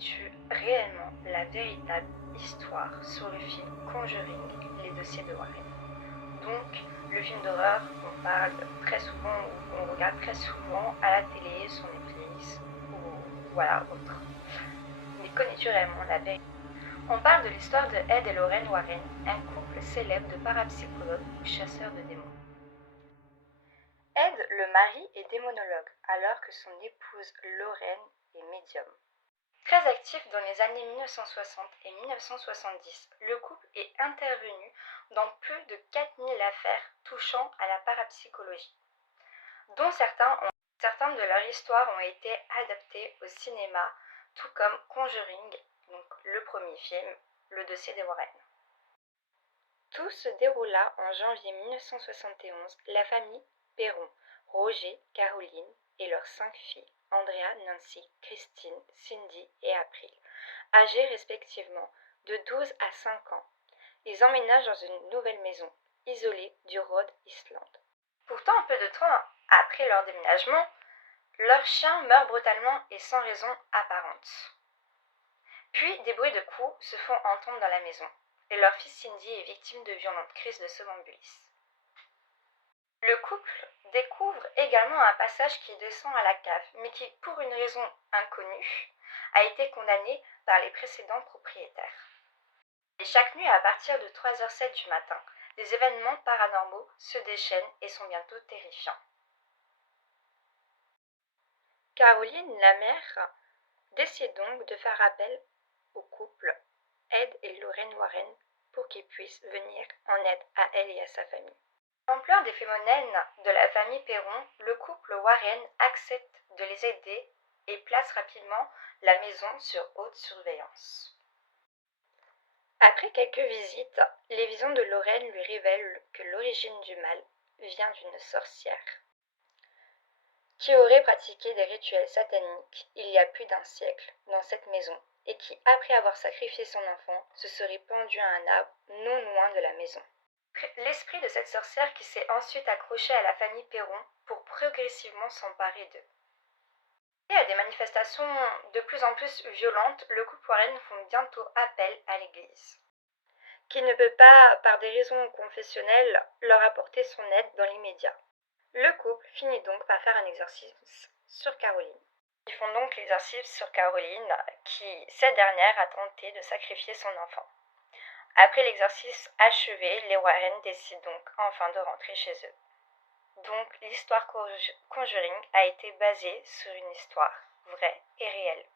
connais-tu réellement la véritable histoire sur le film Conjuring, les dossiers de Warren? Donc, le film d'horreur qu'on parle très souvent ou qu'on regarde très souvent à la télé, sur Netflix ou voilà, autre. Mais connais-tu réellement la vérité? On parle de l'histoire de Ed et Lorraine Warren, un couple célèbre de parapsychologues ou chasseurs de démons. Ed, le mari, est démonologue, alors que son épouse Lorraine est médium. Très actif dans les années 1960 et 1970, le couple est intervenu dans plus de 4000 affaires touchant à la parapsychologie, dont certains de leurs histoires ont été adaptées au cinéma, tout comme Conjuring, donc le premier film, le dossier des Warren. Tout se déroula en janvier 1971. La famille Perron, Roger, Caroline et leurs 5 filles, Andrea, Nancy, Christine, Cindy et April, âgées respectivement de 12 à 5 ans. Ils emménagent dans une nouvelle maison, isolée du Rhode Island. Pourtant, un peu de temps après leur déménagement, leur chien meurt brutalement et sans raison apparente. Puis, des bruits de coups se font entendre dans la maison, et leur fille Cindy est victime de violentes crises de somnambulisme. Le couple découvre également un passage qui descend à la cave, mais qui, pour une raison inconnue, a été condamné par les précédents propriétaires. Et chaque nuit, à partir de 3h07 du matin, les événements paranormaux se déchaînent et sont bientôt terrifiants. Caroline, la mère, décide donc de faire appel au couple Ed et Lorraine Warren pour qu'ils puissent venir en aide à elle et à sa famille. L'ampleur des phénomènes de la famille Perron, le couple Warren accepte de les aider et place rapidement la maison sur haute surveillance. Après quelques visites, les visions de Lorraine lui révèlent que l'origine du mal vient d'une sorcière qui aurait pratiqué des rituels sataniques il y a plus d'1 siècle dans cette maison et qui, après avoir sacrifié son enfant, se serait pendue à un arbre non loin de la maison. L'esprit de cette sorcière qui s'est ensuite accroché à la famille Perron pour progressivement s'emparer d'eux. Et à des manifestations de plus en plus violentes, le couple Warren font bientôt appel à l'Église, qui ne peut pas, par des raisons confessionnelles, leur apporter son aide dans l'immédiat. Le couple finit donc par faire un exorcisme sur Caroline. Ils font donc l'exorcisme sur Caroline, qui, cette dernière, a tenté de sacrifier son enfant. Après l'exorcisme achevé, les Warren décident donc enfin de rentrer chez eux. Donc l'histoire Conjuring a été basée sur une histoire vraie et réelle.